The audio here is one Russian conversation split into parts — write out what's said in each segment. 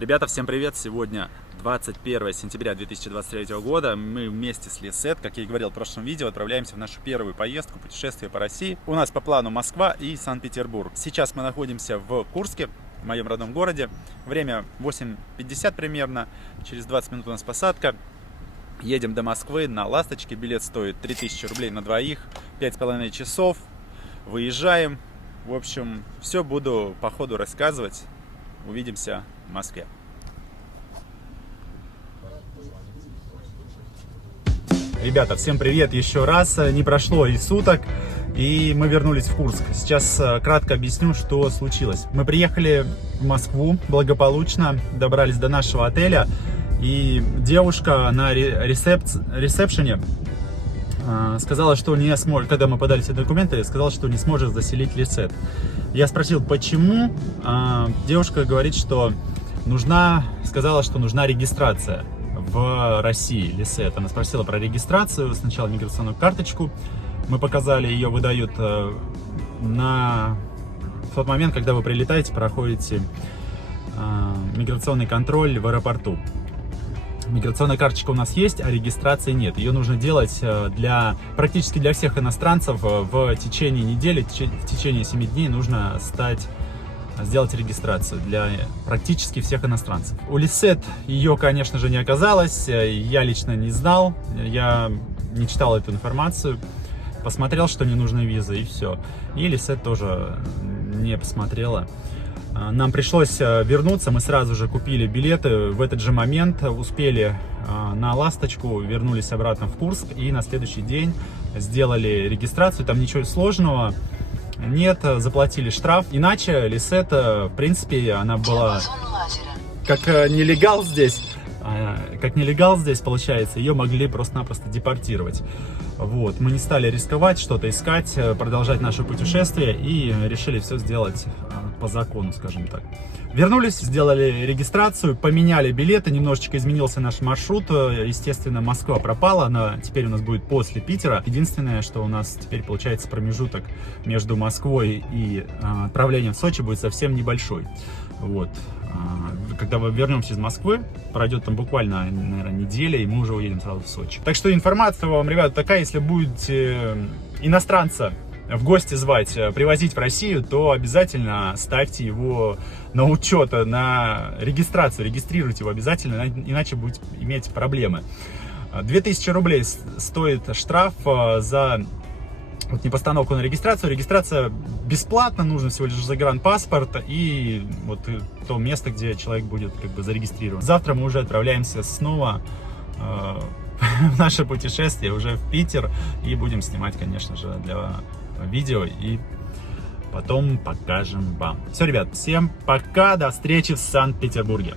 Ребята, всем привет! Сегодня 21 сентября 2023 года. Мы вместе с Lisette, как я и говорил в прошлом видео, отправляемся в нашу первую поездку, путешествие по России. У нас по плану Москва и Санкт-Петербург. Сейчас мы находимся в Курске, в моем родном городе. Время 8:50 примерно. Через 20 минут у нас посадка. Едем до Москвы на «Ласточке». Билет стоит 3000 рублей на двоих, 5,5 часов. Выезжаем. В общем, все буду по ходу рассказывать. Увидимся в Москве. Ребята, всем привет еще раз. Не прошло и суток, и мы вернулись в Курск. Сейчас кратко объясню, что случилось. Мы приехали в Москву благополучно, добрались до нашего отеля, и девушка на ресепшене сказала, что не сможет, когда мы подали все документы, сказала, что не сможет заселить Lisette. Я спросил, почему. Девушка говорит, что сказала, что нужна регистрация в России, Lisette. Она спросила про регистрацию, сначала миграционную карточку. Мы показали, ее выдают в тот момент, когда вы прилетаете, проходите миграционный контроль в аэропорту. Миграционная карточка у нас есть, а регистрации нет. Ее нужно делать практически для всех иностранцев в течение недели, в течение 7 дней нужно сделать регистрацию для практически всех иностранцев. У Lisette ее, конечно же, не оказалось, я лично не знал, я не читал эту информацию, посмотрел, что не нужны визы, и все. И Lisette тоже не посмотрела. Нам пришлось вернуться, мы сразу же купили билеты в этот же момент, успели на «Ласточку», вернулись обратно в Курск и на следующий день сделали регистрацию. Там ничего сложного нет, заплатили штраф. Иначе Lisette, в принципе, она была как нелегал здесь. Получается, ее могли просто-напросто депортировать. Вот. Мы не стали рисковать, что-то искать, продолжать наше путешествие и решили все сделать по закону, скажем так. Вернулись, сделали регистрацию, поменяли билеты, немножечко изменился наш маршрут. Естественно, Москва пропала, она теперь у нас будет после Питера. Единственное, что у нас теперь получается промежуток между Москвой и отправлением в Сочи будет совсем небольшой. Вот. Когда мы вернемся из Москвы, пройдет там буквально, наверное, неделя, и мы уже уедем сразу в Сочи. Так что информация вам, ребята, такая: если будете иностранца в гости звать, привозить в Россию, то обязательно ставьте его на учет, на регистрацию, регистрируйте его обязательно, иначе будете иметь проблемы. 2000 рублей стоит штраф за непостановку на регистрацию. Регистрация бесплатна, нужно всего лишь загранпаспорт и вот то место, где человек будет зарегистрирован. Завтра мы уже отправляемся снова в наше путешествие, уже в Питер, и будем снимать, конечно же, для видео, и потом покажем вам. Все, ребят, всем пока, до встречи в Санкт-Петербурге.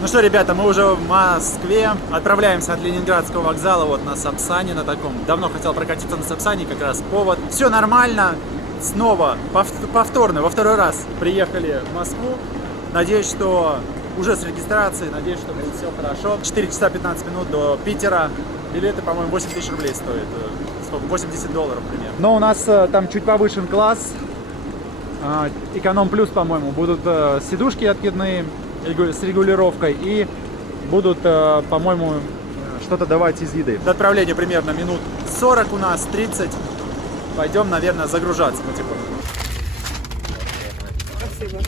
Ну что, ребята, мы уже в Москве, отправляемся от Ленинградского вокзала вот на Сапсане, на таком. Давно хотел прокатиться на Сапсане, как раз повод. Все нормально, снова, повторно, во второй раз приехали в Москву. Надеюсь, что уже с регистрацией, надеюсь, что будет все хорошо. 4 часа 15 минут до Питера. Билеты, по-моему, 8000 рублей стоят. Сколько? $80 примерно. Но у нас там чуть повышен класс. Эконом плюс, по-моему. Будут сидушки откидные с регулировкой. И будут, по-моему, что-то давать из еды. До отправления примерно минут 40 у нас, 30. Пойдем, наверное, загружаться потихоньку. Спасибо.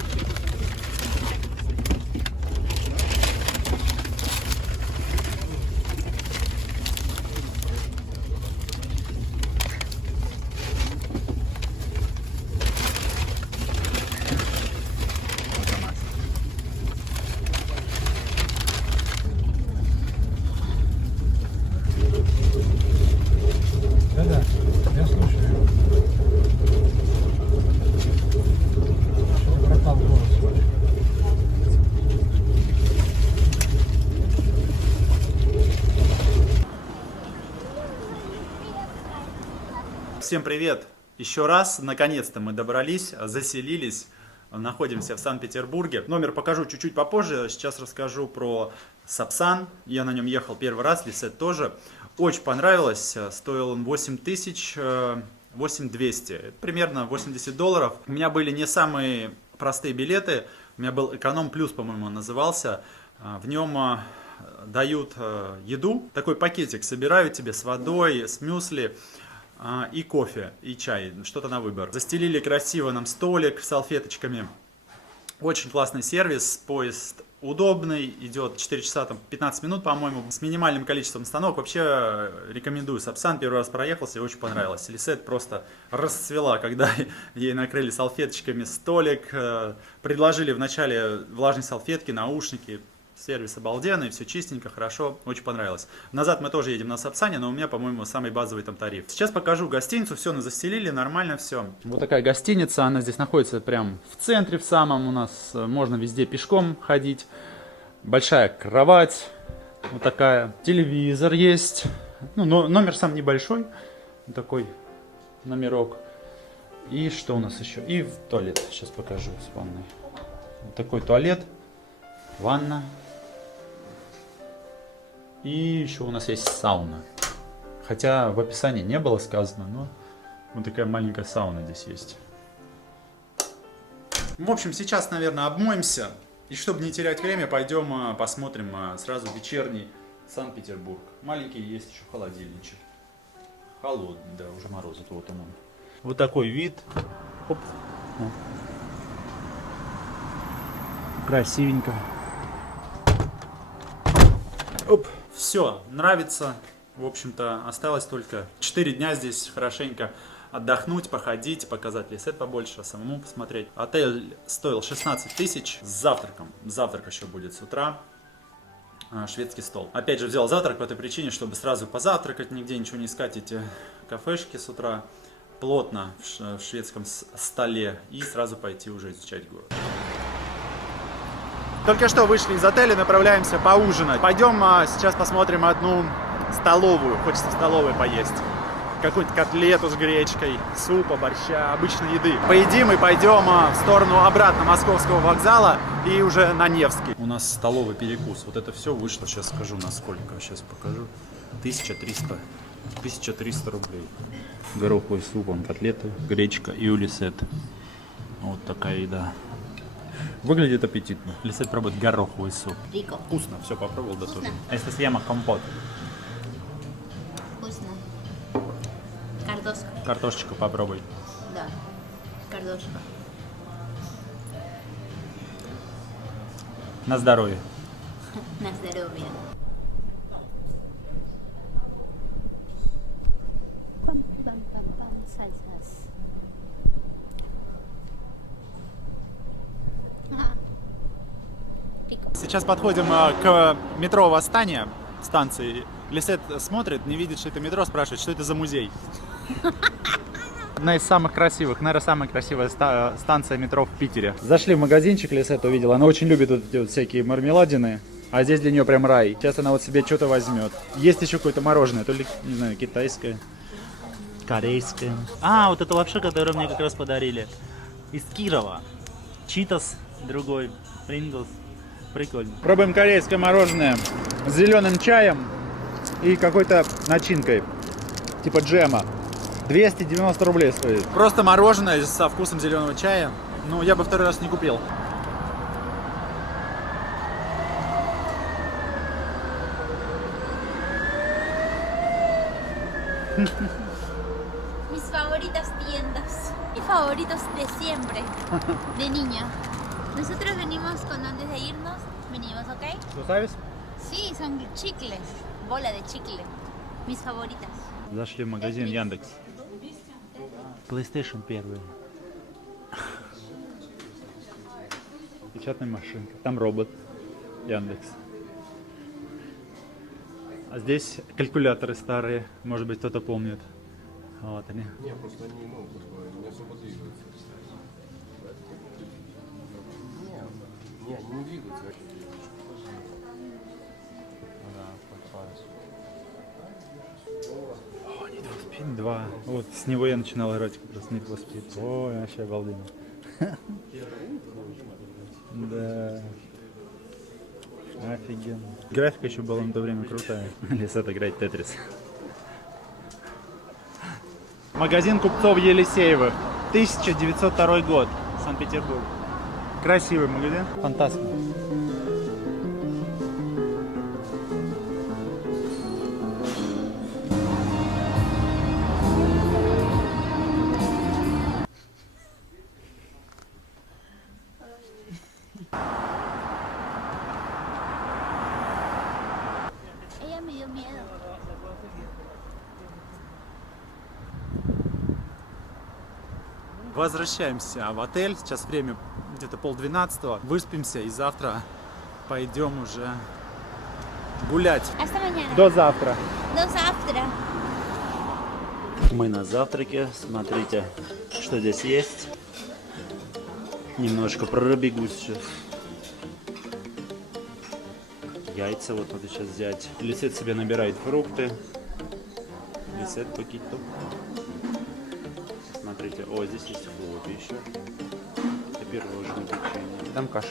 Да-да, я слушаю. Пропал голос ваш. Всем привет! Еще раз, наконец-то мы добрались, заселились, находимся в Санкт-Петербурге. Номер покажу чуть-чуть попозже, сейчас расскажу про Сапсан. Я на нем ехал первый раз, Lisette тоже. Очень понравилось, стоил он 8000 8200. Это примерно $80. У меня были не самые простые билеты. У меня был эконом плюс, по-моему, он назывался. В нем дают еду. Такой пакетик собирают тебе с водой, с мюсли и кофе, и чай. Что-то на выбор. Застелили красиво нам столик с салфеточками. Очень классный сервис. Поезд удобный, идет 4 часа там, 15 минут, по-моему, с минимальным количеством остановок. Вообще рекомендую. Сапсан первый раз проехался и очень понравилось. Лисет просто расцвела, когда ей накрыли салфеточками столик, предложили вначале влажные салфетки, наушники. Сервис обалденный, все чистенько, хорошо, очень понравилось. Назад мы тоже едем на Сапсане, но у меня, по-моему, самый базовый там тариф. Сейчас покажу гостиницу, все, застелили, нормально все. Вот такая гостиница, она здесь находится прям в центре, в самом, у нас можно везде пешком ходить. Большая кровать, вот такая, телевизор есть, ну, номер сам небольшой, такой номерок. И что у нас еще? И в туалет, сейчас покажу с ванной. Вот такой туалет, ванна. И еще у нас есть сауна. Хотя в описании не было сказано, но вот такая маленькая сауна здесь есть. В общем, сейчас, наверное, обмоемся. И чтобы не терять время, пойдем посмотрим сразу вечерний Санкт-Петербург. Маленький есть еще холодильничек. Холодный, да, уже морозит. Вот он. Вот такой вид. Оп. Красивенько. Оп. Все, нравится. В общем-то, осталось только 4 дня здесь хорошенько отдохнуть, походить, показать Лисет побольше, самому посмотреть. Отель стоил 16 тысяч с завтраком. Завтрак еще будет с утра. Шведский стол. Опять же, взял завтрак по этой причине, чтобы сразу позавтракать, нигде ничего не искать, эти кафешки с утра. Плотно в шведском столе и сразу пойти уже изучать город. Только что вышли из отеля, направляемся поужинать. Пойдем сейчас посмотрим одну столовую. Хочется в столовой поесть. Какую-нибудь котлету с гречкой, супа, борща, обычной еды. Поедим и пойдем в сторону обратно Московского вокзала и уже на Невский. У нас столовый перекус. Вот это все вышло, сейчас скажу насколько. Сейчас покажу. 1300 рублей. Гороховый суп, котлеты, гречка и улисет. Вот такая еда. Выглядит аппетитно. Лисет пробует гороховый суп. Rico. Вкусно, все попробовал, да тоже. Это съема компот. Вкусно. Картошка. Картошечку попробуй. Да. Картошка. На здоровье. На здоровье. Пам-пам-пам-пам. Сальсас. Rico. Сейчас подходим к метро Восстание станции. Лисет смотрит, не видит, что это метро, спрашивает, что это за музей. Одна из самых красивых, наверное, самая красивая станция метро в Питере. Зашли в магазинчик, Лисет увидела. Она очень любит вот эти вот всякие мармеладины. А здесь для нее прям рай. Сейчас она вот себе что-то возьмет. Есть еще какое-то мороженое, то ли, не знаю, китайское. Корейское. А, вот это лапша, которую мне как раз подарили. Из Кирова. Читос, другой. Принглс. Прикольно. Пробуем корейское мороженое с зеленым чаем и какой-то начинкой. Типа джема. 290 рублей стоит. Просто мороженое со вкусом зеленого чая. Ну, я бы второй раз не купил. Mis favoritas tiendas. Mis favoritos de siempre. De niña. Nosotros venimos cuando antes de irnos. Venimos, ¿ok? ¿Lo sabes? Sí, son chicles. Bola de chicle. Mis favoritas. Зашли в магазин Яндекс. PlayStation 1. Печатная машинка. Там робот. Яндекс. А здесь калькуляторы старые. Может быть, кто-то помнит. Вот они. Не, просто они не могут, не особо двигаются. Не, они не двигаются. О, Need for Speed 2. Вот с него я начинал играть как раз Need for Speed. Ой, вообще обалденно. Да. Офигенно. Графика еще была на то время крутая. Лисет играет Тетрис. Магазин купцов Елисеевых. 1902 год. Санкт-Петербург. Красивый магазин. Фантастика. Ella me dio miedo. Возвращаемся в отель. Сейчас время где-то 11:30. Выспимся и завтра пойдем уже гулять. Hasta mañana. До завтра. До завтра. Мы на завтраке. Смотрите, что здесь есть. Немножко пробегусь сейчас. Яйца вот надо сейчас взять. Лисет себе набирает фрукты. Лисет покито. Смотрите, о, здесь есть хлопья еще. Это пирожное печенье. Там каша.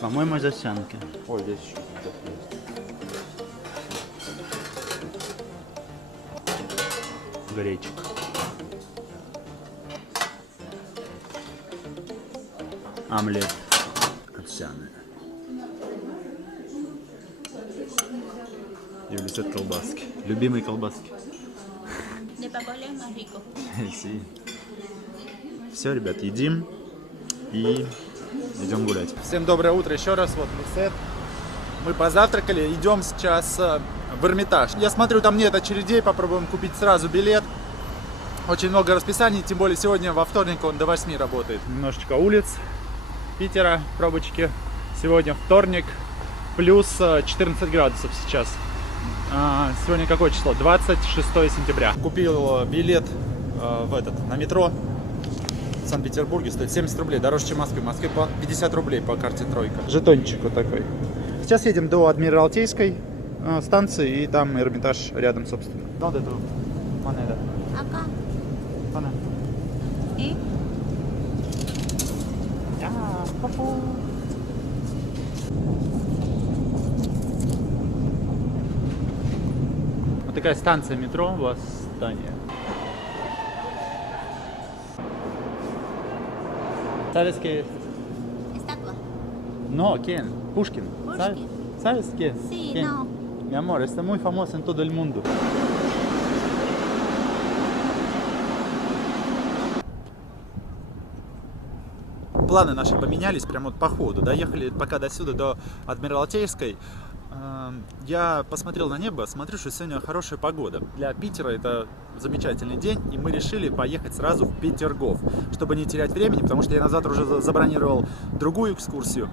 По-моему, из овсянки. Ой, здесь еще что-то есть. Гречка. Омлет овсяный. И лисет колбаски. Любимые колбаски. De papola es más rico. Все, ребят, едим и идем гулять. Всем доброе утро еще раз. Вот Лисет. Мы позавтракали, идем сейчас в Эрмитаж. Я смотрю, там нет очередей, попробуем купить сразу билет. Очень много расписаний, тем более сегодня во вторник он до 8 работает. Немножечко улиц Питера, пробочки. Сегодня вторник, плюс 14 градусов сейчас. Сегодня какое число? 26 сентября. Купил билет на метро в Санкт-Петербурге. Стоит 70 рублей, дороже, чем в Москве. В Москве по 50 рублей по карте тройка. Жетончик вот такой. Сейчас едем до Адмиралтейской станции, и там Эрмитаж рядом, собственно. Вот эту монету. Acá. Монету. ¿Y? Вот такая станция метро Восстание. ¿Sabes qué es? Estatua. No, ¿quién? Pushkin. ¿Sabes? Pushkin. ¿Sabes quién? Sí, ¿Quién? no. Mi amor, está muy famoso en todo el mundo. Планы наши поменялись прямо вот по ходу. Доехали пока до сюда, до Адмиралтейской. Я посмотрел на небо, смотрю, что сегодня хорошая погода. Для Питера это замечательный день, и мы решили поехать сразу в Петергоф, чтобы не терять времени, потому что я на завтра уже забронировал другую экскурсию,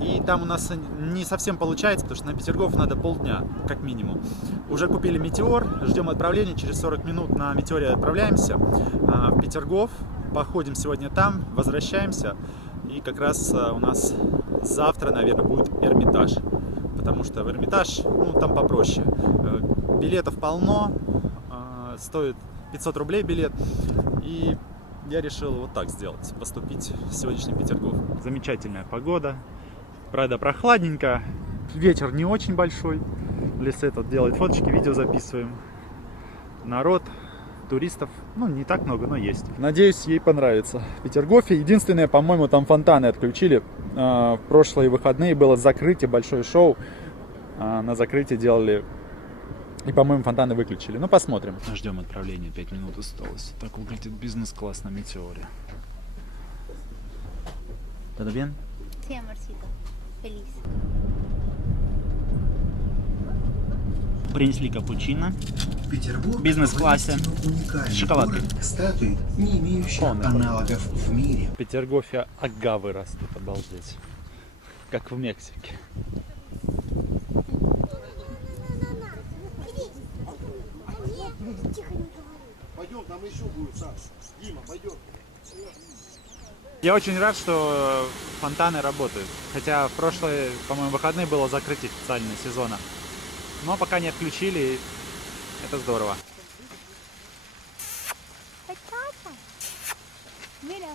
и там у нас не совсем получается, потому что на Петергоф надо полдня, как минимум. Уже купили Метеор, ждем отправления, через 40 минут на Метеоре отправляемся в Петергоф, походим сегодня там, возвращаемся, и как раз у нас завтра, наверное, будет Эрмитаж. Потому что в Эрмитаж, ну, там попроще. Билетов полно, стоит 500 рублей билет. И я решил вот так сделать, поступить в сегодняшний Петергоф. Замечательная погода, правда прохладненько, ветер не очень большой. Лисет тут делает фоточки, видео записываем. Народ, туристов, ну, не так много, но есть. Надеюсь, ей понравится. В Петергофе единственное, по-моему, там фонтаны отключили. В прошлые выходные было закрытие, большое шоу. На закрытие делали. И, по-моему, фонтаны выключили. Ну, посмотрим. Ждем отправления, 5 минут осталось. Так выглядит бизнес-класс на Метеоре. ¿Todo bien? Sí, amorcito. Feliz. Принесли капучино. Петербург В бизнес-классе. уникальный Шоколадки. город, статуи, не имеющие аналогов в мире. В Петергофе агавы растут, обалдеть. Как в Мексике. Пойдем, там еще будет, Саш. Дима, пойдем. Я очень рад, что фонтаны работают. Хотя в прошлые, по-моему, выходные было закрытие специального сезона. Но пока не отключили, и это здорово. Mira.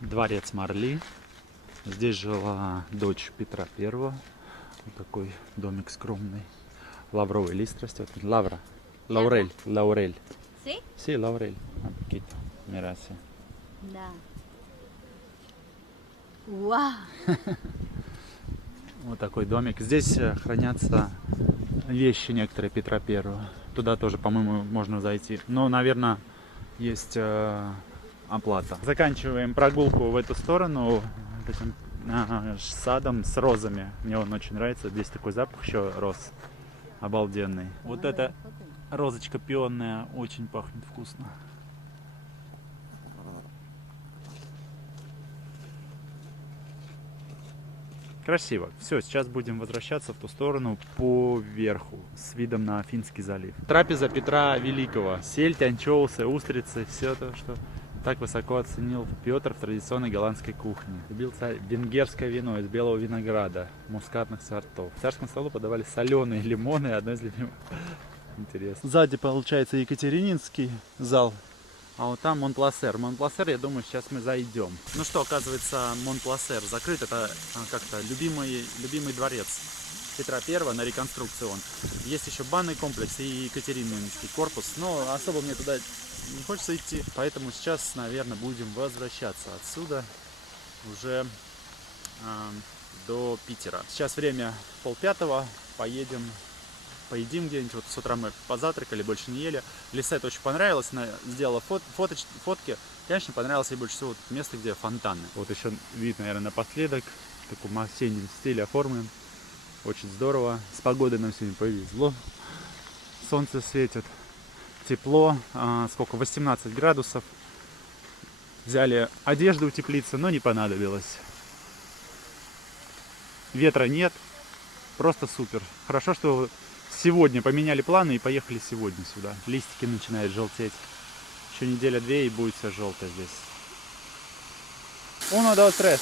Дворец Марли. Здесь жила дочь Петра Первого. Вот такой домик скромный. Лавровый лист растет. Лавра. Лаурель. Лаурель. ¿Sí? Sí, laurel. Un poquito. Mira así. Да. Вау! Вот такой домик. Здесь хранятся вещи некоторые Петра Первого. Туда тоже, по-моему, можно зайти. Но, наверное, есть оплата. Заканчиваем прогулку в эту сторону этим садом с розами. Мне он очень нравится. Здесь такой запах еще роз. Обалденный. Вот эта розочка пионная очень пахнет вкусно. Красиво. Все, сейчас будем возвращаться в ту сторону по верху, с видом на Финский залив. Трапеза Петра Великого. Сельдь, анчоусы, устрицы, все то, что так высоко оценил Петр в традиционной голландской кухне. Любил царь венгерское вино из белого винограда, мускатных сортов. К царскому столу подавали соленые лимоны, одно из любимых. Интересно. Сзади получается Екатерининский зал. А вот там Монпласер. Монпласер, я думаю, сейчас мы зайдем. Ну что, оказывается, Монпласер закрыт. Это как-то любимый дворец Петра Первого, на реконструкцию он. Есть еще банный комплекс и Екатерининский корпус. Но особо мне туда не хочется идти. Поэтому сейчас, наверное, будем возвращаться отсюда уже до Питера. Сейчас время 4:30. Поедим где-нибудь. Вот с утра мы позавтракали, больше не ели. Лисет очень понравилось, она сделала фотки. Конечно, понравилось ей больше всего место, где фонтаны. Вот еще вид, наверное, напоследок. В таком осеннем стиле оформлен. Очень здорово. С погодой нам сегодня повезло. Солнце светит. Тепло. Сколько? 18 градусов. Взяли одежду утеплиться, но не понадобилось. Ветра нет. Просто супер. Хорошо, что сегодня поменяли планы и поехали сегодня сюда. Листики начинают желтеть. Еще неделя-две и будет все желтое здесь. Uno, dos, tres.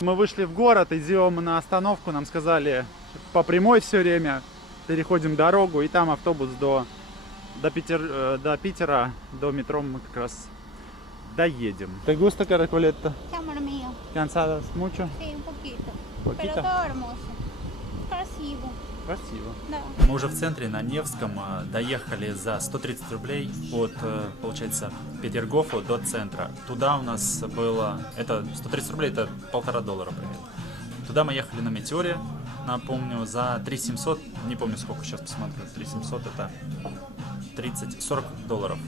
Мы вышли в город, идем на остановку. Нам сказали по прямой все время. Переходим дорогу и там автобус до Питера, до метро мы как раз доедем. ¿Te gusta Caracoleta? Amor mío. ¿Cansadas mucho? Sí, un poquito. Poquito? Pero todo hermoso. Красиво. Красиво. Да. Мы уже в центре, на Невском, доехали за 130 рублей от, получается, Петергофа до центра. Туда у нас было, это 130 рублей, это $1,5 примерно. Туда мы ехали на Метеоре, напомню, за 3700, не помню сколько, сейчас посмотрю, 3700 это 40 долларов.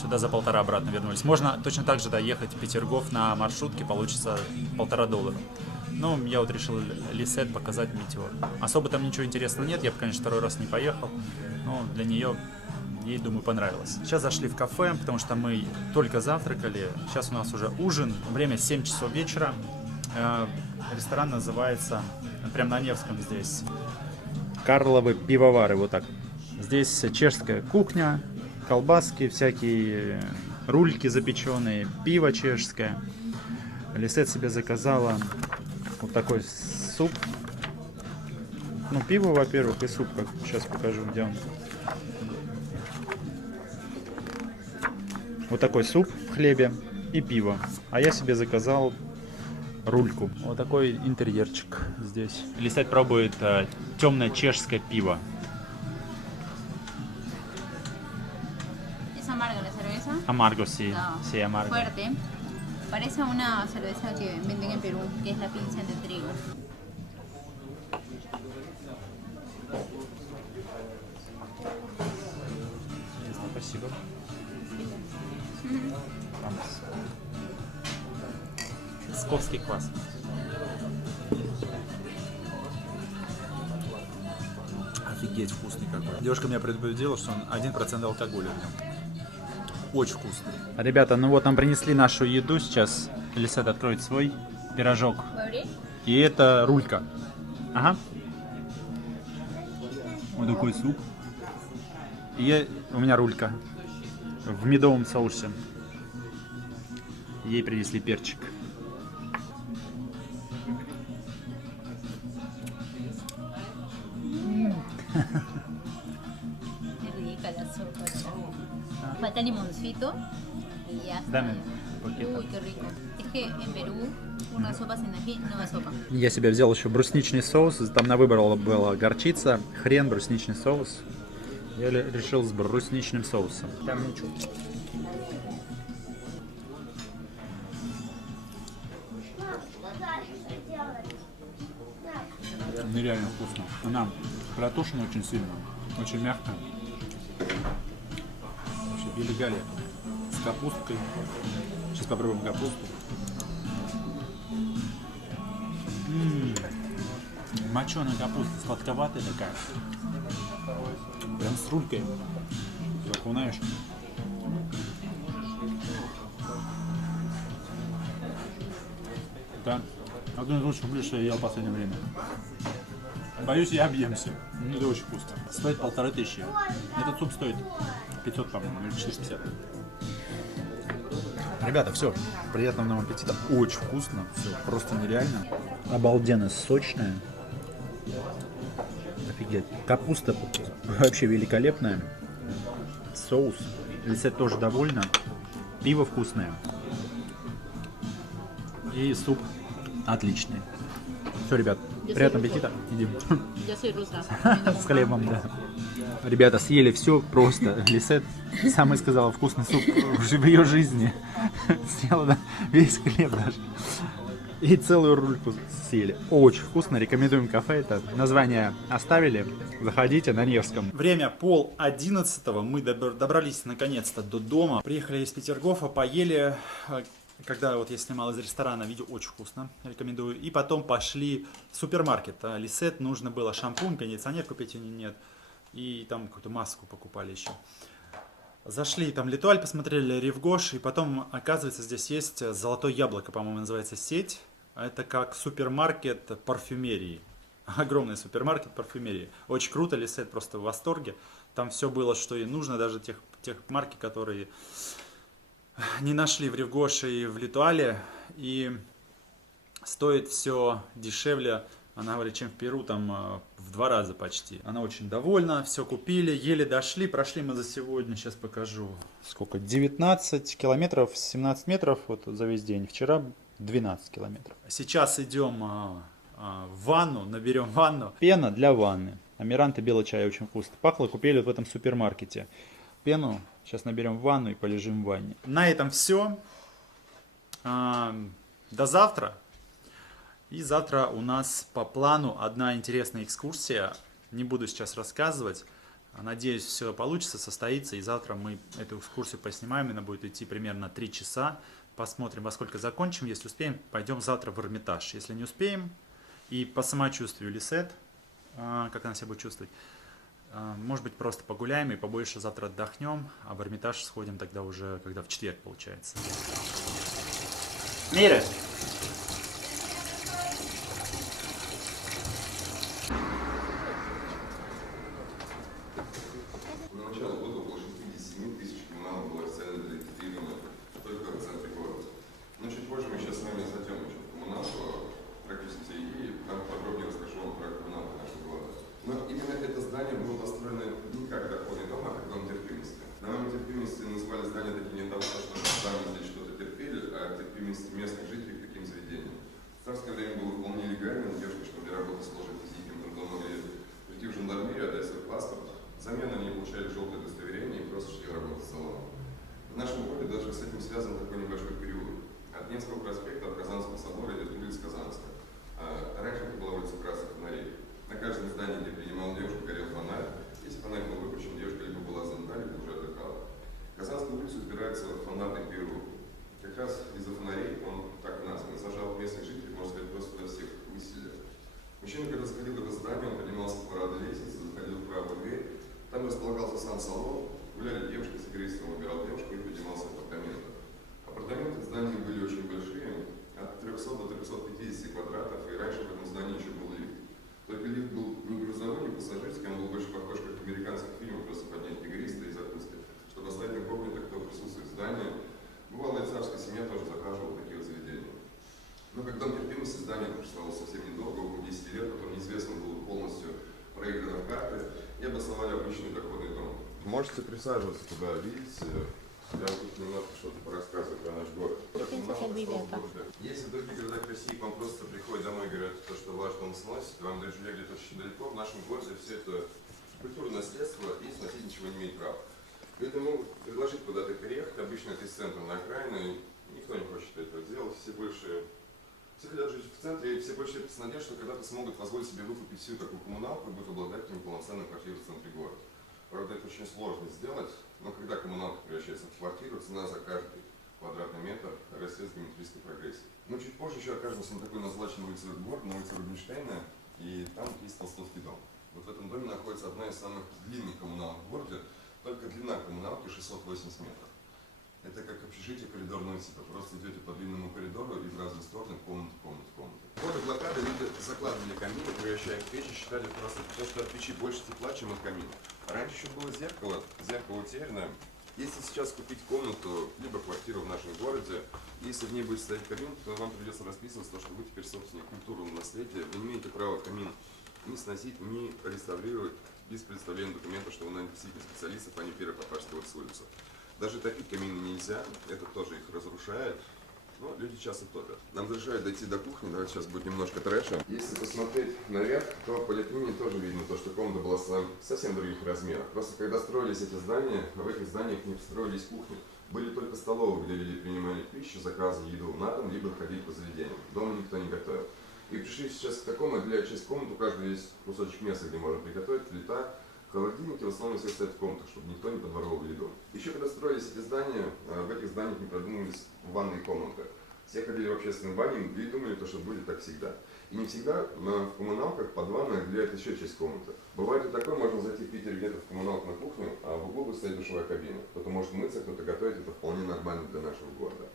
Сюда за 1,5 обратно вернулись. Можно точно так же доехать в Петергоф на маршрутке, получится $1,5. Ну, я вот решил Лисет показать Метеор. Особо там ничего интересного нет, я бы, конечно, второй раз не поехал, но для нее, ей, думаю, понравилось. Сейчас зашли в кафе, потому что мы только завтракали. Сейчас у нас уже ужин, время 7 часов вечера. Ресторан называется, прям на Невском здесь, Карловы пивовары, вот так. Здесь чешская кухня, колбаски, всякие рульки запеченные, пиво чешское. Лисет себе заказала вот такой суп. Ну, пиво, во-первых, и суп, как сейчас покажу, где он. Вот такой суп в хлебе и пиво. А я себе заказал рульку. Вот такой интерьерчик здесь. Лисет пробует темное чешское пиво. Es amarga la cerveza. Amargo, sí. No. Sí, amargo. Fuerte. Parece a una cerveza que venden en Perú, que es la Pilsen de trigo. Спасибо. Псковский квас. Офигеть, вкусный какой. Девушка меня предупредила, что он 1% алкоголя в нем. Очень вкусный. Ребята, ну вот нам принесли нашу еду сейчас. Лисет откроет свой пирожок. И это рулька. Ага. Вот такой суп. И у меня рулька в медовом соусе. Ей принесли перчик. Es rica la sopa. Falta limoncito y ya está. Dame poquito. Uy, qué rico. Es que en Perú una sopa sin ají no es sopa. Я себе взял еще брусничный соус. Там на выбор была горчица, хрен, брусничный соус. Я решил с брусничным соусом. Там ничего. Нереально вкусно. Она протушена очень сильно, очень мягкая. Вообще великолепно. С капусткой. Сейчас попробуем капусту. Моченая капуста, сладковатая такая. Прям с рулькой. Окунаешь. Это один из лучших блюд, что я ел в последнее время. Боюсь, я объемся. Это очень вкусно. Стоит 1500. Этот суп стоит 500, по-моему, или 450. Ребята, все. Приятного нам аппетита. Очень вкусно. Все просто нереально. Обалденно сочная. Офигеть. Капуста вообще великолепная. Соус. Лисет тоже довольна. Пиво вкусное. И суп отличный. Все, ребят, приятного аппетита. Идем. Yo soy rusa. С хлебом, да. Ребята, съели все просто. Лисет сама сказала, вкусный суп в ее жизни. Съела, да, весь хлеб даже. И целую рульку съели. Очень вкусно. Рекомендуем кафе. Это название оставили. Заходите на Невском. Время 10:30. Мы добрались наконец-то до дома. Приехали из Петергофа, поели. Когда вот я снимал из ресторана, видео очень вкусно, рекомендую. И потом пошли в супермаркет. Лисет нужно было шампунь, кондиционер купить у нее нет. И там какую-то маску покупали еще. Зашли, там Литуаль посмотрели, Ревгош. И потом, оказывается, здесь есть Золотое яблоко, по-моему, называется сеть. Это как супермаркет парфюмерии. Огромный супермаркет парфюмерии. Очень круто, Лисет просто в восторге. Там все было, что ей нужно, даже тех марки, которые не нашли в Ревгоше и в Литуале, и стоит все дешевле, она говорит, чем в Перу, там в 2 раза почти. Она очень довольна, все купили, еле дошли, прошли мы за сегодня, сейчас покажу. Сколько? 19 километров, 17 метров вот за весь день, вчера 12 километров. Сейчас идем в ванну, наберем ванну. Пена для ванны. Амирант и белый чай очень вкусно. Пахло, купили вот в этом супермаркете. Пену сейчас наберем в ванну и полежим в ванне. На этом все. До завтра. И завтра у нас по плану одна интересная экскурсия. Не буду сейчас рассказывать. Надеюсь, все получится, состоится. И завтра мы эту экскурсию поснимаем. Она будет идти примерно 3 часа. Посмотрим, во сколько закончим. Если успеем, пойдем завтра в Эрмитаж. Если не успеем, и по самочувствию Лисет, как она себя будет чувствовать, может быть, просто погуляем и побольше завтра отдохнем, а в Эрмитаж сходим тогда уже, когда в четверг получается. Мира! На начало года около 67 тысяч криминалов было официально зарегистрировано только в центре города. Но чуть позже мы сейчас с вами зайдем еще в коммуналку, практически, и там подробнее расскажу вам про коммуналку нашего города. Но именно это здание было построено не как доходный дом, а как дом терпимости. Домом терпимости называли здание таким не потому, что там здесь что-то терпели, а терпимость местных жителей к таким заведениям. В царское время было вполне легально, девушки, чтобы для работы с сложным физическим трудом могли прийти в жандармерию, отдать свой паспорт. Взамен они получали желтое удостоверение и просто шли работать в салон. В нашем городе даже с этим связан такой небольшой переулок. От Невского проспекта, от Казанского собора идет улица Казанская. Раньше это была улица Красных Фонарей. На каждом здании, где принимал девушку, горел фонарь. Если фонарь был выключен, девушка либо была занята, либо уже отдыхала. Казанскую улицу избирается фонарный переулок. Как раз из-за фонарей он так назван. Зажал местных жителей, можно сказать, просто туда всех выселили. Мужчина, когда заходил в это здание, он поднимался по парадной лестнице, заходил в правую дверь. Там располагался сан-салон, гуляли девушки, с агрессивом убирал девушку и поднимался в апартаменты. Апартаменты в здании были очень большие, от 300 до 350 квадратов, и раньше в этом здании еще был лифт. Только лифт был не грузовой, не пассажирский, он был больше похож, как в американских фильмах, просто поднять игриста и закуски, чтобы оставить инкогнито, кто присутствует в здании. Бывало, и царская семья тоже захаживала в такие вот заведения. Но как дом терпимости здание существовало совсем недолго, около 10 лет, потом неизвестно было полностью проиграно в карты. Можете присаживаться туда, видите, я тут немножко что-то порассказываю про наш город. Если в других городах России к вам просто приходят домой и говорят, то, что ваш дом сносит, вам даже жилье где-то очень далеко, в нашем городе все это культурное наследство и сносить ничего не имеет права. Люди могут предложить куда-то переехать, обычно это из центра на окраину, никто не хочет этого делать, все хотят жить в центре, и все больше с надеждой, что когда-то смогут позволить себе выкупить всю такую коммуналку и будут обладателем полноценной квартиры в центре города. Правда, это очень сложно сделать, но когда коммуналка превращается в квартиру, цена за каждый квадратный метр растет с геометрической прогрессией. Но чуть позже еще окажемся на такой назлаченной улице города, на улице Рубинштейна, и там есть Толстовский дом. Вот в этом доме находится одна из самых длинных коммуналок в городе, только длина коммуналки 680 метров. Это как общежитие коридорного типа. Просто идете по длинному коридору и в разные стороны комнаты. В годы блокады люди закладывали камины, превращая их в печи, считали просто то, что от печи больше тепла, чем от камина. Раньше еще было зеркало утеряно. Если сейчас купить комнату, либо квартиру в нашем городе, если в ней будет стоять камин, то вам придется расписываться, что вы теперь собственник культурного наследия. Вы не имеете права камин ни сносить, ни реставрировать без представления документов, что вы наняли действительно специалистов, а не первый попавшийся вот с улицы. Даже топить камины нельзя, это тоже их разрушает, но люди часто топят. Нам разрешают дойти до кухни, давайте сейчас будет немножко трэша. Если посмотреть наверх, то по лепнине тоже видно то, что комната была совсем других размеров. Просто когда строились эти здания, в этих зданиях не строились кухни. Были только столовые, где люди принимали пищу, заказывали еду на дом, либо ходили по заведениям. Дома никто не готовил. И пришли сейчас к такому, отделяя часть комнаты, у каждого есть кусочек места, где можно приготовить, плита. Холодильники в основном все стоят в комнатах, чтобы никто не подворовал еду. Еще когда строились эти здания, в этих зданиях не продумывались ванные комнаты. Все ходили в общественные бани и думали, что будет так всегда. И не всегда в коммуналках под ванной отделяют еще часть комнаты. Бывает и такое, можно зайти в Питере где-то в коммуналку на кухню, а в углу будет стоять душевая кабина. Кто-то может мыться, кто-то готовить, это вполне нормально для нашего города.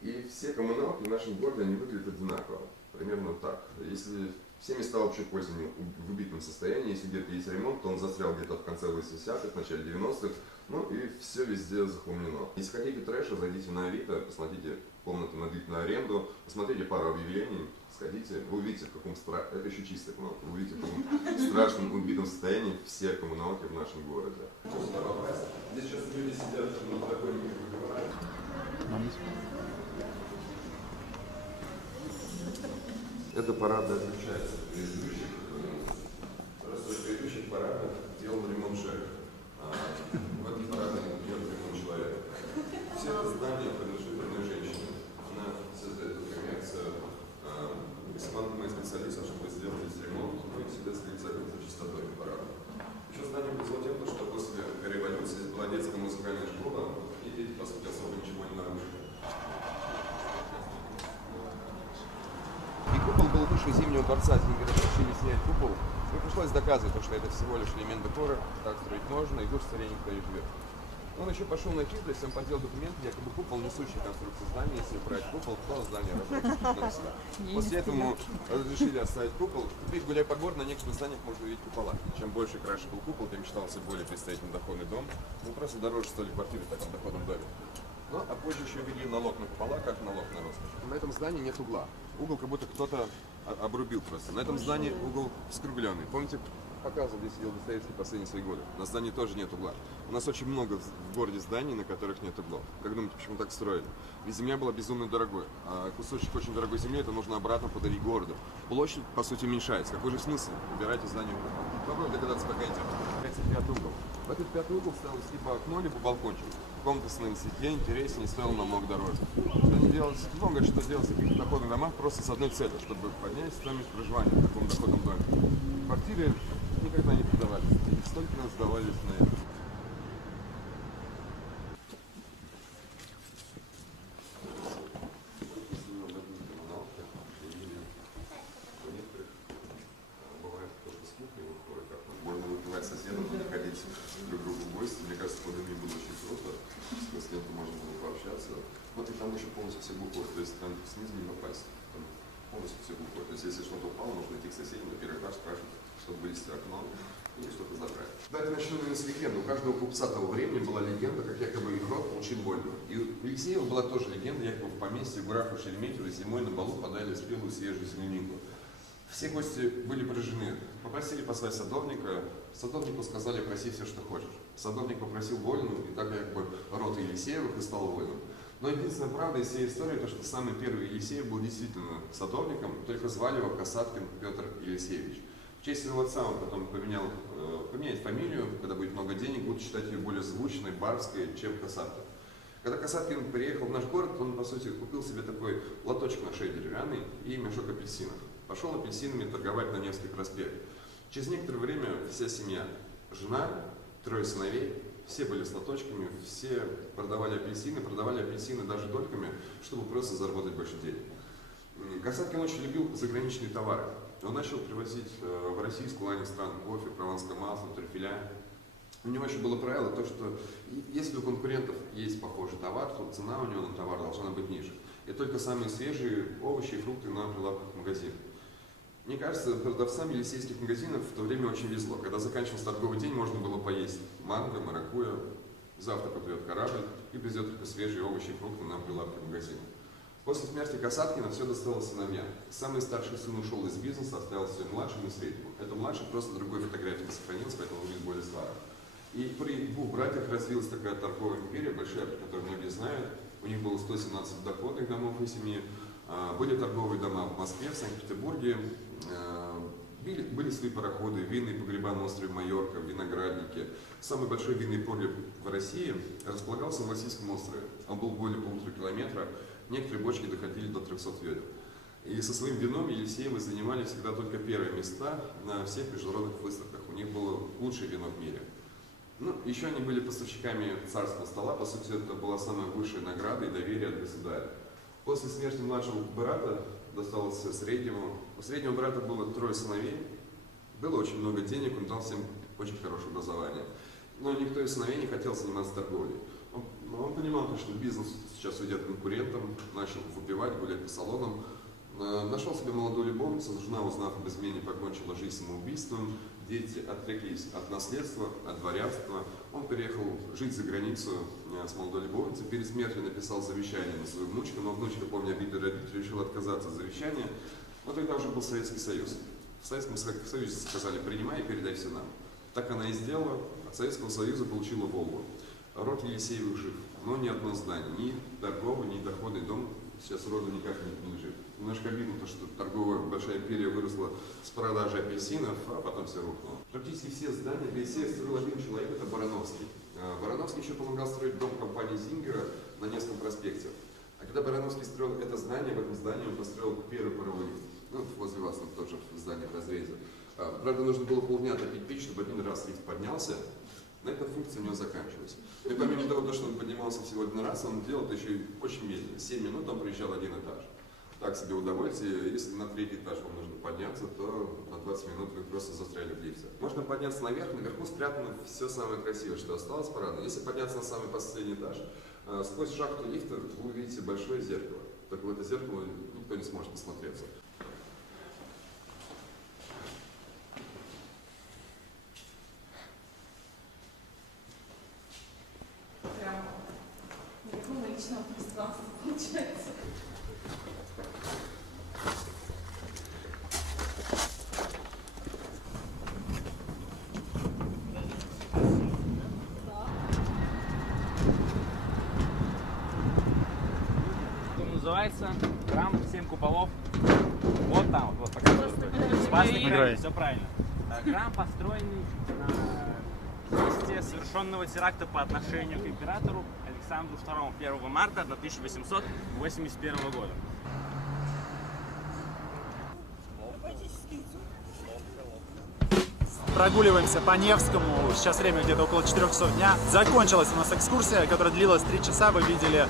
И все коммуналки в нашем городе, они выглядят одинаково. Примерно так. Если все места общего пользования в убитом состоянии, если где-то есть ремонт, то он застрял где-то в конце 80-х, в начале 90-х, ну и все везде захламлено. Если хотите трэша, зайдите на Авито, посмотрите комнаты на длительную аренду, посмотрите пару объявлений, сходите, вы увидите, в каком это еще чистая комната, вы увидите, в каком страшном убитом состоянии все коммуналки в нашем городе. Здесь сейчас люди сидят на подоконнике. Это парадная отличается от предыдущих. Просто в предыдущих парадах делал ремонт шеф. В этом парадах делал ремонт человека. Все это здание принадлежит одной женщине. Она создает эту коммерцию. Мы специалисты, чтобы сделали здесь ремонт, ну и всегда следить за чистотой парада. Еще здание повезло тем, что после революции здесь была детская музыкальная школа, и дети, по сути, особо ничего не нарушили. Купол был выше Зимнего дворца, с ним когда решили снять купол, и пришлось доказывать, что это всего лишь элемент декора, так строить можно, и в царе никто не живет. Он еще пошел на хитрость, он подделал документы, якобы купол несущий конструкцию здания, если брать купол, то здание работает. После этого разрешили оставить купол. Теперь, гуляя по городу, на некоторых зданиях можно увидеть купола. Чем больше и краше был купол, тем считался более представительный доходный дом. Ну просто дороже стоили квартиры в таком доходном доме. Ну, а позже еще ввели налог на купола, как налог на роскошь. На этом здании нет угла. Угол как будто кто-то обрубил просто. На этом здании угол скругленный. Помните, показывал, где сидел Достоевский последние свои годы. На здании тоже нет угла. У нас очень много в городе зданий, на которых нет углов. Как думаете, почему так строили? Ведь земля была безумно дорогой. А кусочек очень дорогой земли, это нужно обратно подарить городу. Площадь, по сути, уменьшается. Какой же смысл убирать из здания угол? Попробуем догадаться, пока идем. Это пятый угол. В этот пятый угол ставилось либо окно, либо балкончик. Комната становилась интереснее, стоила намного дороже. Что не делалось, много что делалось в каких-то доходных домах просто с одной целью, чтобы поднять стоимость проживания в таком доходном доме. Квартиры никогда не продавались, и столько нас сдавались на это. Можно выпивать соседом, ходить друг к другу в гости. Мне кажется, под ними было очень круто. С кем-то можно было пообщаться. Вот и там еще полностью все глухое. То есть там снизу не попасть. Там полностью все глухое. То есть если что-то упало, можно идти к соседям на первый этаж, спрашивать, чтобы вылезти окно и что-то забрать. Давайте начнем именно с легенды. У каждого купца того времени была легенда, как якобы их род получил вольную. И у Алексеева была тоже легенда, якобы в поместье у графа Шереметьева зимой на балу подали спелую свежую землянику. Все гости были поражены. Попросили послать садовника. Садовнику сказали: проси все, что хочешь. Садовник попросил вольную, и так как бы род Елисеевых и стал вольным. Но единственная правда из всей истории, то, что самый первый Елисеев был действительно садовником, только звали его Касаткин Петр Елисеевич. В честь своего отца он потом поменяет фамилию, когда будет много денег, будут считать ее более звучной, барской, чем Касаткин. Когда Касаткин приехал в наш город, он, по сути, купил себе такой лоточек на шее деревянный и мешок апельсинов. Пошел апельсинами торговать на Невский проспект. Через некоторое время вся семья, жена, 3 сыновей, все были с лоточками, все продавали апельсины даже дольками, чтобы просто заработать больше денег. Касаткин очень любил заграничные товары. Он начал привозить в Россию из колоний стран кофе, прованское масло, трюфеля. У него еще было правило, то, что если у конкурентов есть похожий товар, то цена у него на товар должна быть ниже. И только самые свежие овощи и фрукты на прилавках магазинов. Мне кажется, продавцам елисейских магазинов в то время очень везло. Когда заканчивался торговый день, можно было поесть манго, маракуйя, завтра поплывет корабль и привезет только свежие овощи и фрукты на прилавки магазина. После смерти Касаткина все досталось сыновьям. Самый старший сын ушел из бизнеса, остался все младшим и средним. Это младший, просто другой фотографии сохранился, поэтому выглядит более старым. И при 2 братьях развилась такая торговая империя, большая, которую многие знают. У них было 117 доходных домов и семьи. Были торговые дома в Москве, в Санкт-Петербурге. Были свои пароходы, винные погреба на острове Майорка, виноградники. Самый большой винный погреб в России располагался на Васильском острове. Он был более 1,5 километра. Некоторые бочки доходили до 300 ведер. И со своим вином Елисеевы занимали всегда только первые места на всех международных выставках. У них было лучшее вино в мире. Ну, еще они были поставщиками царского стола. По сути, это была самая высшая награда и доверие от государя. После смерти младшего брата досталось среднему. У среднего брата было 3 сыновей. Было очень много денег, он дал всем очень хорошее образование. Но никто из сыновей не хотел заниматься торговлей. Он понимал, что бизнес сейчас уйдет конкурентам, начал выпивать, гулять по салонам. Нашел себе молодую любовницу, жена, узнав об измене, покончила жизнь самоубийством. Дети отреклись от наследства, от дворянства. Он переехал жить за границу с молодой любовницей. Перед смертью написал завещание на свою внучку, но внучка, помня обиды родителей, решила отказаться от завещания. Но тогда уже был Советский Союз. В Советском Союзе сказали: принимай и передай все нам. Так она и сделала. От Советского Союза получила Волгу. Род Елисеевых жив, но ни одно здание, ни торговый, ни доходный дом сейчас роду никак не жив. Немножко обидно, то, что торговая большая империя выросла с продажи апельсинов, а потом все рухнуло. Практически все здания Елисеев строил один человек, это Барановский. Барановский еще помогал строить дом компании Зингера на Невском проспекте. А когда Барановский строил это здание, в этом здании он построил первый паровой лифт. Ну, возле вас он тоже в здании в разрезе. Правда, нужно было полдня топить печь, чтобы один раз лифт поднялся. На этом функция у него заканчивалась. И помимо того, что он поднимался всего 1 раз, он делал это еще и очень медленно. 7 минут он проезжал 1 этаж. Так себе удовольствие. Если на 3-й этаж вам нужно подняться, то на 20 минут вы просто застряли в лифте. Можно подняться наверх, наверху спрятано все самое красивое, что осталось парадно. Если подняться на самый последний этаж, сквозь шахту лифта вы увидите большое зеркало. Только в это зеркало никто не сможет посмотреться. Прям никакого личного пространства получается. Называется храм 7 куполов. Вот там, вот показывают. Спасный край, все правильно. Храм построен на месте совершенного теракта по отношению к императору Александру II 1 марта 1881 года. Прогуливаемся по Невскому. Сейчас время где-то около 4 часов дня. Закончилась у нас экскурсия, которая длилась 3 часа. Вы видели,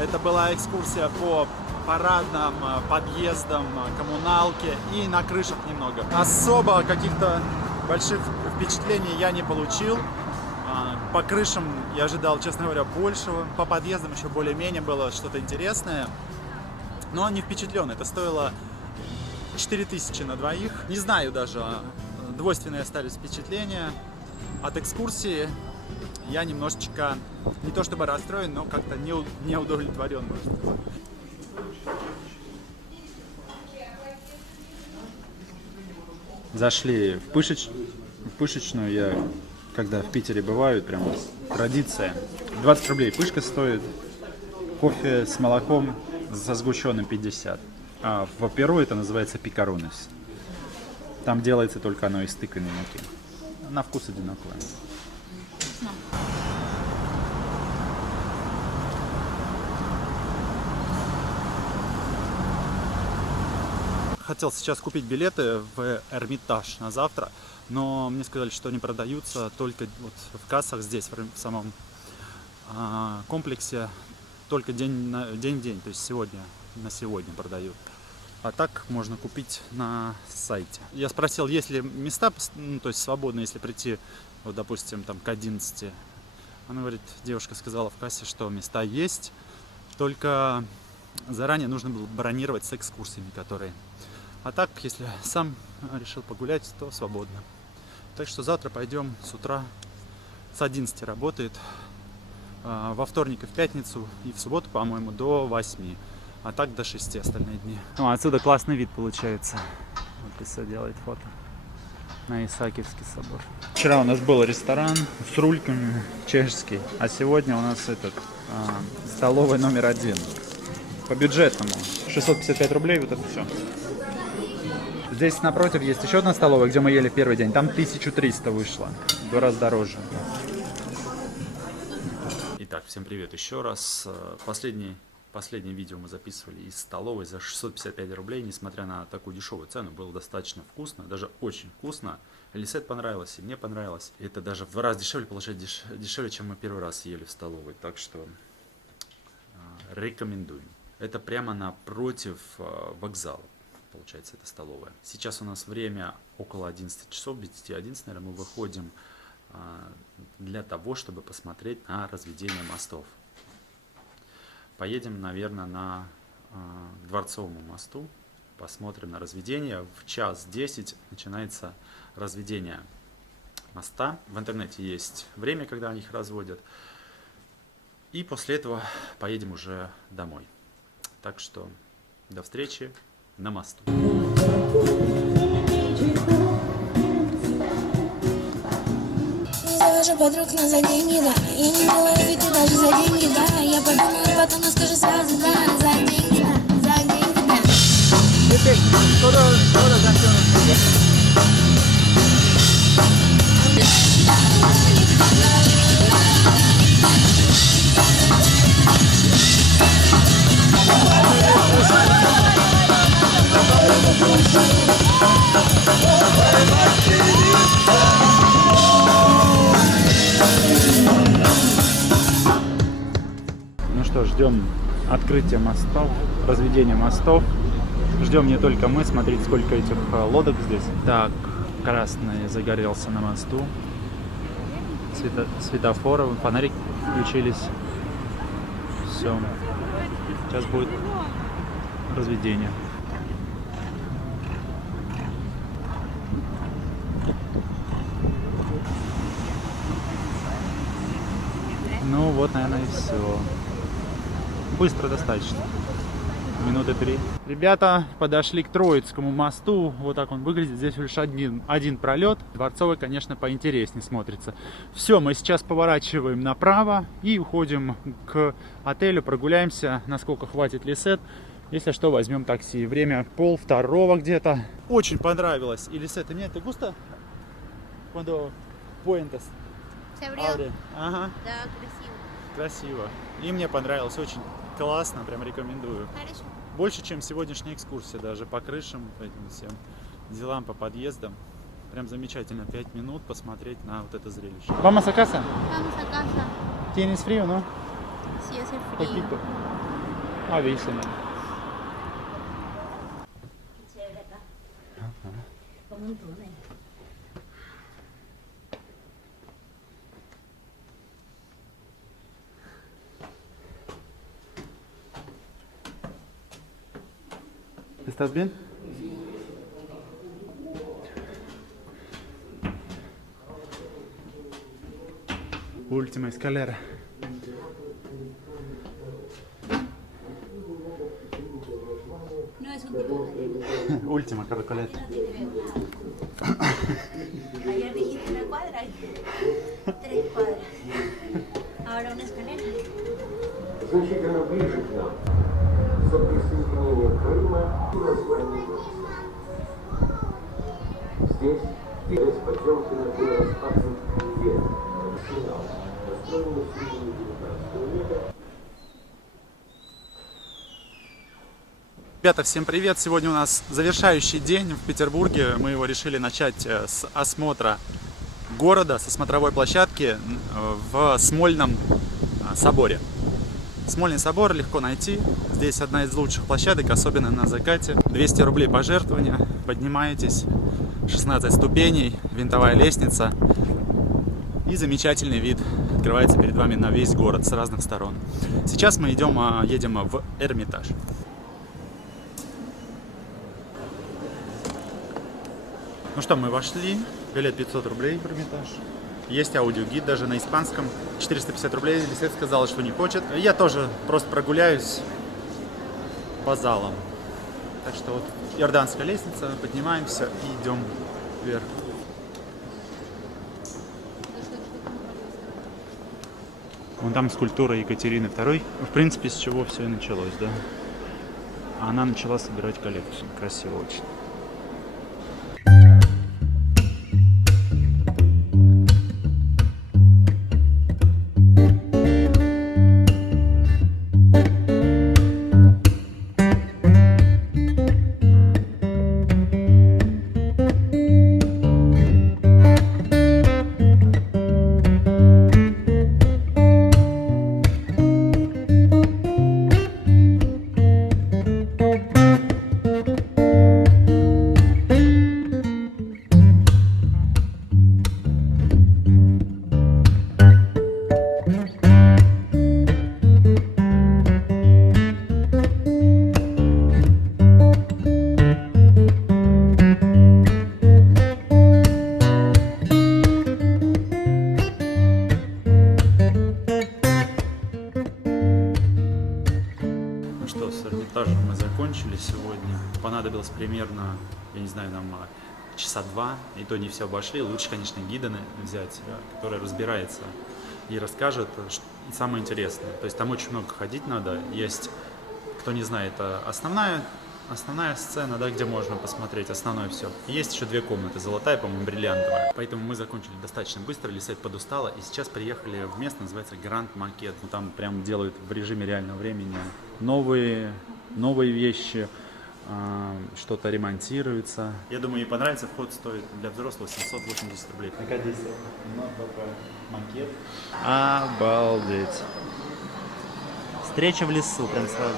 это была экскурсия по парадным подъездам, коммуналке и на крышах немного. Особо каких-то больших впечатлений я не получил. По крышам я ожидал, честно говоря, большего. По подъездам еще более-менее было что-то интересное. Но не впечатлен. Это стоило 4000 на двоих. Не знаю даже, двойственные остались впечатления от экскурсии. Я немножечко, не то чтобы расстроен, но как-то не удовлетворен, можно сказать. Зашли в пышечную, я когда в Питере бывают, прям традиция. 20 рублей пышка стоит, кофе с молоком со сгущенным 50. А в Перу это называется пикаронес. Там делается только оно из тыквенной муки. На вкус одинаковое. Хотел сейчас купить билеты в Эрмитаж на завтра, но мне сказали, что они продаются только вот в кассах здесь, в самом комплексе, только день в день, то есть сегодня, на сегодня продают. А так можно купить на сайте. Я спросил, есть ли места, ну, то есть свободно, если прийти, вот, допустим, там к 11. Она говорит, девушка сказала в кассе, что места есть, только заранее нужно было бронировать с экскурсиями, которые. А так, если сам решил погулять, то свободно. Так что завтра пойдем с утра, с 11 работает, во вторник и в пятницу, и в субботу, по-моему, до 8. А так до 6 остальные дни. Ну, отсюда классный вид получается. Вот Иса делает фото на Исаакиевский собор. Вчера у нас был ресторан с рульками, чешский, а сегодня у нас столовая номер 1. По бюджетному. 655 рублей, вот это все. Здесь напротив есть еще одна столовая, где мы ели в первый день. Там 1300 вышло. В 2 раза дороже. Итак, всем привет еще раз. Последнее видео мы записывали из столовой за 655 рублей. Несмотря на такую дешевую цену, было достаточно вкусно, даже очень вкусно. Лисет понравилось, и мне понравилось. Это даже в 2 раза дешевле, получается дешевле, чем мы первый раз ели в столовой. Так что рекомендую. Это прямо напротив вокзала. Получается, это столовая. Сейчас у нас время около 11 часов, без 10-11, наверное, мы выходим для того, чтобы посмотреть на разведение мостов. Поедем, наверное, на Дворцовому мосту, посмотрим на разведение. В 1:10 начинается разведение моста. В интернете есть время, когда они их разводят. И после этого поедем уже домой. Так что до встречи на мосту. Завожу подруг на за деньги, да. Я не делаю вид, даже за деньги, да. Я подумаю, потом скажу сразу, да. За деньги, да. За деньги, да. Ну что, ждем открытия мостов, разведения мостов. Ждем не только мы, смотрите, сколько этих лодок здесь. Так, красный загорелся на мосту. Светофоры, фонарики включились. Все. Сейчас будет разведение. Ну вот, наверное, и все. Быстро достаточно. Минуты 3. Ребята подошли к Троицкому мосту. Вот так он выглядит. Здесь лишь один пролет. Дворцовый, конечно, поинтереснее смотрится. Все, мы сейчас поворачиваем направо и уходим к отелю. Прогуляемся, насколько хватит Лисет. Если что, возьмем такси. Время 1:30 где-то. Очень понравилось. И Лисет, мне это густо? Cuando puentes. Se abrió. Abre. Ага. Да, красиво. Красиво. И мне понравилось. Очень классно. Прям рекомендую. Хорошо. Больше, чем сегодняшняя экскурсия. Даже по крышам, по этим всем делам, по подъездам. Прям замечательно. 5 минут посмотреть на вот это зрелище. Vamos a casa. Vamos a casa. ¿Tienes frío, no? Sí, hace frío. Poquito. Avísame. ¿Estás bien? Última escalera. No es un tipo de... Última carcoleta. Ayer dijiste una cuadra y... значительно ближе к нам. За присоединение Крыма и название города. Здесь перед Потемкина был распахнут дверь, арсенал, построенный в середине 19 века. Ребята, всем привет! Сегодня у нас завершающий день в Петербурге. Мы его решили начать с осмотра города, со смотровой площадки в Смольном соборе. Смольный собор легко найти. Здесь одна из лучших площадок, особенно на закате. 200 рублей пожертвования. Поднимаетесь, 16 ступеней, винтовая лестница. И замечательный вид открывается перед вами на весь город с разных сторон. Сейчас мы едем в Эрмитаж. Ну что, мы вошли, билет 500 рублей в Эрмитаж. Есть аудиогид даже на испанском, 450 рублей. Лисет сказала, что не хочет. Я тоже просто прогуляюсь по залам. Так что вот Иорданская лестница, поднимаемся и идем вверх. Вон там скульптура Екатерины II. В принципе, с чего все и началось, да? Она начала собирать коллекцию. Красиво очень. Мы закончили сегодня. Понадобилось примерно, я не знаю, нам часа два, и то не все обошли. Лучше, конечно, гида взять, который разбирается и расскажет и самое интересное. То есть там очень много ходить надо. Есть, кто не знает, основная сцена, да, где можно посмотреть основное все. Есть еще две комнаты, золотая, по-моему, бриллиантовая. Поэтому мы закончили достаточно быстро, Лисет подустала, и сейчас приехали в место, называется Гранд Макет. Там прям делают в режиме реального времени новые вещи, что-то ремонтируется. Я думаю, ей понравится. Вход стоит для взрослых 780 рублей. Такая здесь макет. Обалдеть. Встреча в лесу, прям сразу.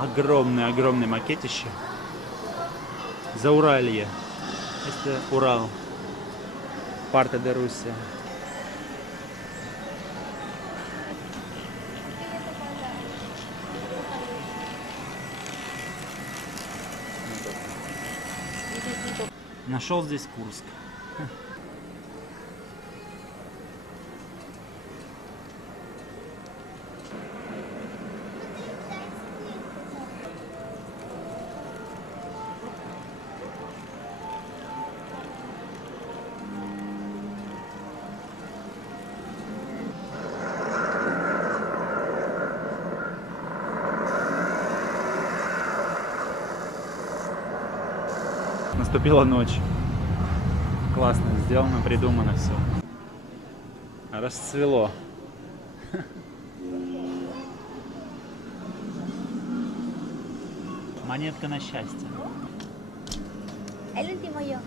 Огромный макетище. Зауралье. Это Урал. Парта де Руссия. Нашел здесь Курск. Наступила ночь. Классно сделано, придумано все. Расцвело. Монетка на счастье. El último yo.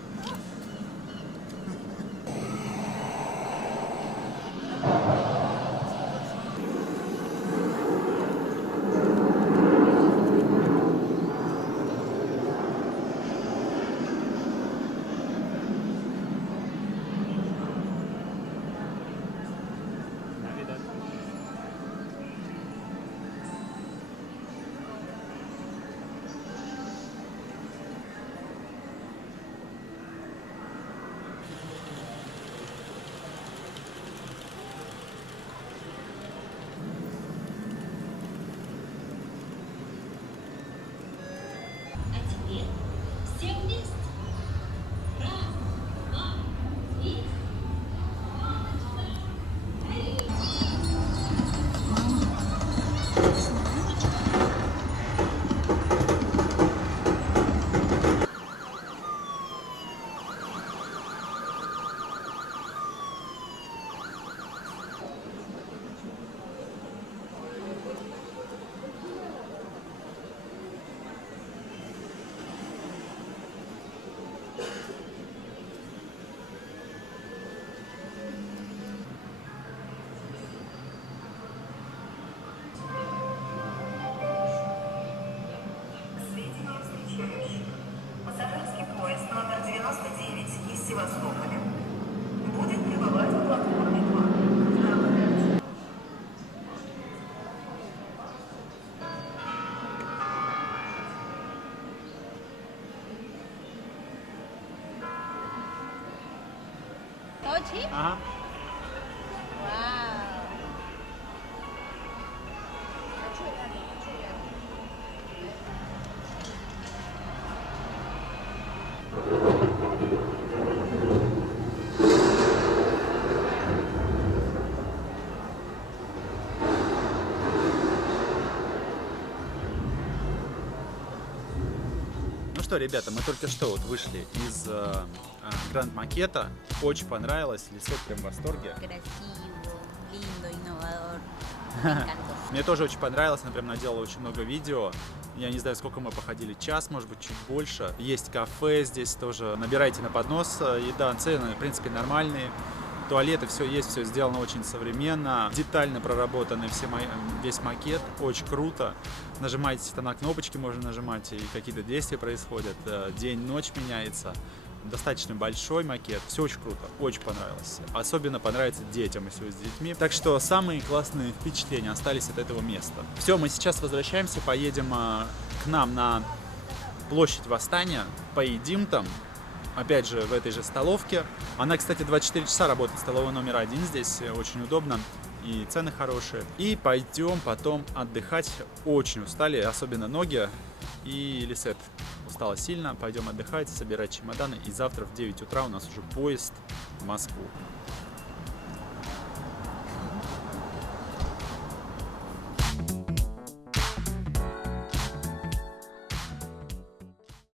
¿Sí? Ага. Wow. Ну что, ребята, мы только что вот вышли из Гранд Макета. Очень понравилось, Лисет прям в восторге. Красиво, lindo, innovador. Me encantó. Мне тоже очень понравилось, она прям наделала очень много видео. Я не знаю, сколько мы походили, час, может быть, чуть больше. Есть кафе здесь тоже, набирайте на поднос. Еда, цены, в принципе, нормальные. Туалеты, все есть, все сделано очень современно. Детально проработаны весь макет, очень круто. Нажимаете там на кнопочки, можно нажимать, и какие-то действия происходят. День-ночь меняется. Достаточно большой макет, все очень круто, очень понравилось. Особенно понравится детям, если вы с детьми. Так что самые классные впечатления остались от этого места. Все, мы сейчас возвращаемся, поедем к нам на площадь Восстания, поедим там. Опять же, в этой же столовке. Она, кстати, 24 часа работает, столовая номер 1 здесь, очень удобно. И цены хорошие. И пойдем потом отдыхать. Очень устали, особенно ноги. И Лисет устала сильно. Пойдем отдыхать, собирать чемоданы. И завтра в 9 утра у нас уже поезд в Москву.